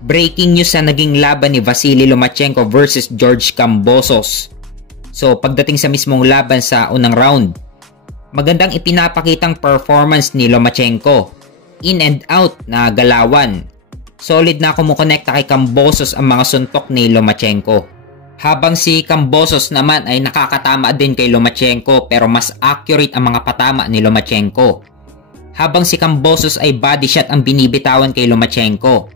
Breaking news sa naging laban ni Vasily Lomachenko versus George Kambosos. So pagdating sa mismong laban sa unang round, magandang ipinapakitang performance ni Lomachenko. In and out na galawan. Solid na kumukonekta kay Kambosos ang mga suntok ni Lomachenko. Habang si Kambosos naman ay nakakatama din kay Lomachenko pero mas accurate ang mga patama ni Lomachenko. Habang si Kambosos ay body shot ang binibitawan kay Lomachenko.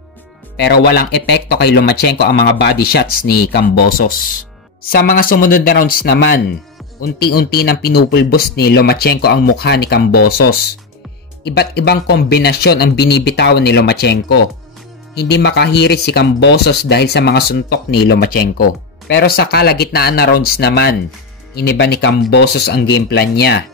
Pero walang epekto kay Lomachenko ang mga body shots ni Kambosos. Sa mga sumunod na rounds naman, unti-unti nang pinupulbos ni Lomachenko ang mukha ni Kambosos. Iba't ibang kombinasyon ang binibitawan ni Lomachenko. Hindi makahiris si Kambosos dahil sa mga suntok ni Lomachenko. Pero sa kalagitnaan na rounds naman, iniba ni Kambosos ang game plan niya.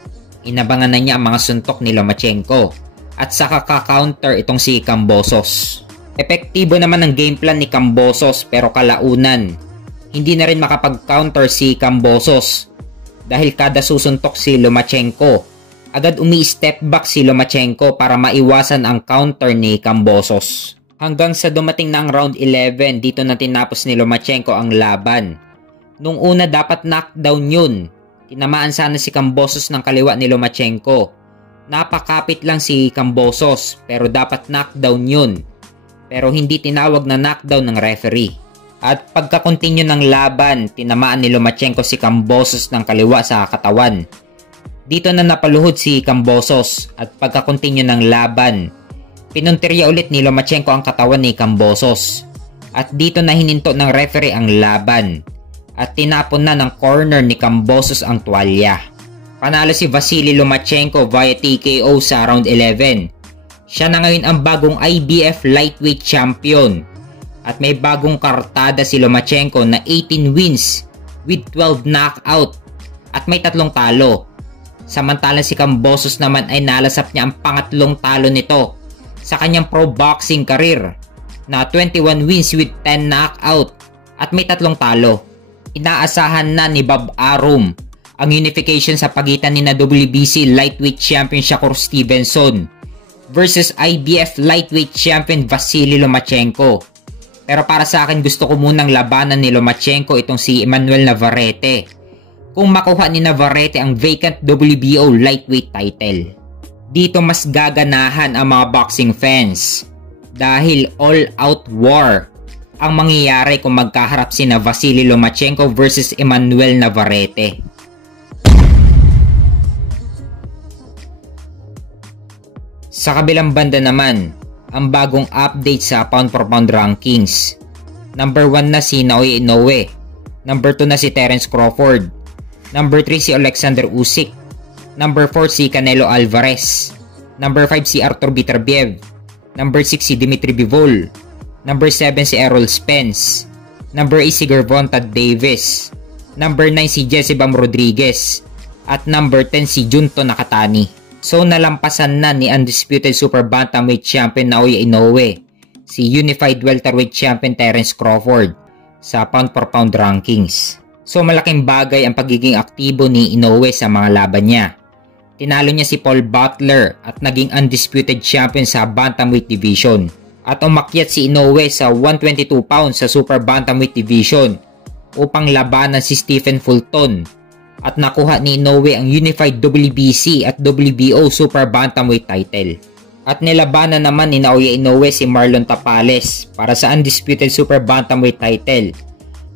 Inabangan na niya ang mga suntok ni Lomachenko at saka ka-counter itong si Kambosos. Epektibo naman ang game plan ni Kambosos pero kalaunan, hindi na rin makapag-counter si Kambosos dahil kada susuntok si Lomachenko, agad umi-step back si Lomachenko para maiwasan ang counter ni Kambosos. Hanggang sa dumating na ang round 11, dito na tinapos ni Lomachenko ang laban. Nung una dapat knockdown yun, tinamaan sana si Kambosos ng kaliwa ni Lomachenko. Napakapit lang si Kambosos pero dapat knockdown yun. Pero hindi tinawag na knockdown ng referee. At pagka-continue ng laban, tinamaan ni Lomachenko si Kambosos ng kaliwa sa katawan. Dito na napaluhod si Kambosos at pagka-continue ng laban, pinuntirya ulit ni Lomachenko ang katawan ni Kambosos. At dito na hininto ng referee ang laban at tinapon na ng corner ni Kambosos ang tuwalya. Panalo si Vasily Lomachenko via TKO sa round 11. Siya na ngayon ang bagong IBF lightweight champion. At may bagong kartada si Lomachenko na 18 wins with 12 knockout at may 3 talo. Samantalang si Kambosos naman ay nalasap niya ang pangatlong talo nito sa kanyang pro boxing career na 21 wins with 10 knockout at may 3 talo. Inaasahan na ni Bob Arum ang unification sa pagitan ni na WBC lightweight champion Shakur Stevenson versus IBF lightweight champion Vasily Lomachenko. Pero para sa akin, gusto ko munang labanan ni Lomachenko itong si Emmanuel Navarrete. Kung makuha ni Navarrete ang vacant WBO lightweight title. Dito mas gaganahan ang mga boxing fans dahil all-out war ang mangyayari kung magkaharap sina Vasily Lomachenko versus Emmanuel Navarrete. Sa kabilang banda naman, ang bagong update sa pound for pound rankings. Number 1 na si Naoya Inoue. Number 2 na si Terence Crawford. Number 3 si Alexander Usyk. Number 4 si Canelo Alvarez. Number 5 si Artur Beterbiev. Number 6 si Dimitri Bivol. Number 7 si Errol Spence. Number 8 si Gervonta Davis. Number 9 si Jesse Bam Rodriguez. At number 10 si Junto Nakatani. So nalampasan na ni undisputed super bantamweight champion Naoya Inoue si unified welterweight champion Terence Crawford sa pound for pound rankings. So malaking bagay ang pagiging aktibo ni Inoue sa mga laban niya. Tinalo niya si Paul Butler at naging undisputed champion sa bantamweight division. At umakyat si Inoue sa 122 pounds sa super bantamweight division upang labanan si Stephen Fulton. At nakuha ni Inoue ang unified WBC at WBO super bantamweight title. At nilabanan naman ni Naoya Inoue si Marlon Tapales para sa undisputed super bantamweight title.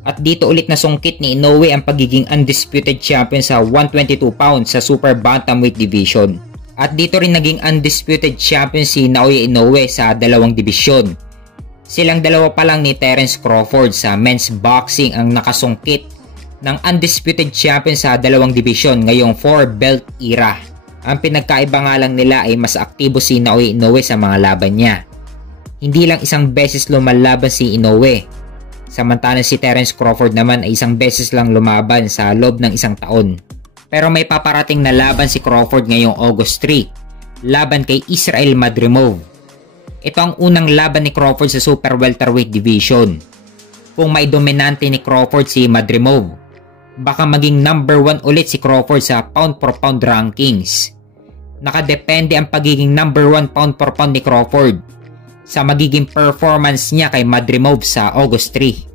At dito ulit nasungkit ni Inoue ang pagiging undisputed champion sa 122 pounds sa super bantamweight division. At dito rin naging undisputed champion si Naoya Inoue sa dalawang dibisyon. Silang dalawa pa lang ni Terence Crawford sa men's boxing ang nakasungkit ng undisputed champion sa dalawang dibisyon ngayong 4-belt era. Ang pinagkaiba nga lang nila ay mas aktibo si Naoya Inoue sa mga laban niya. Hindi lang isang beses lumalaban si Inoue. Samantalang si Terence Crawford naman ay isang beses lang lumaban sa loob ng isang taon. Pero may paparating na laban si Crawford ngayong August 3, laban kay Israel Madrimov. Ito ang unang laban ni Crawford sa super welterweight division. Kung may dominante ni Crawford si Madrimov, baka maging number 1 ulit si Crawford sa pound for pound rankings. Nakadepende ang pagiging number 1 pound for pound ni Crawford sa magiging performance niya kay Madrimov sa August 3.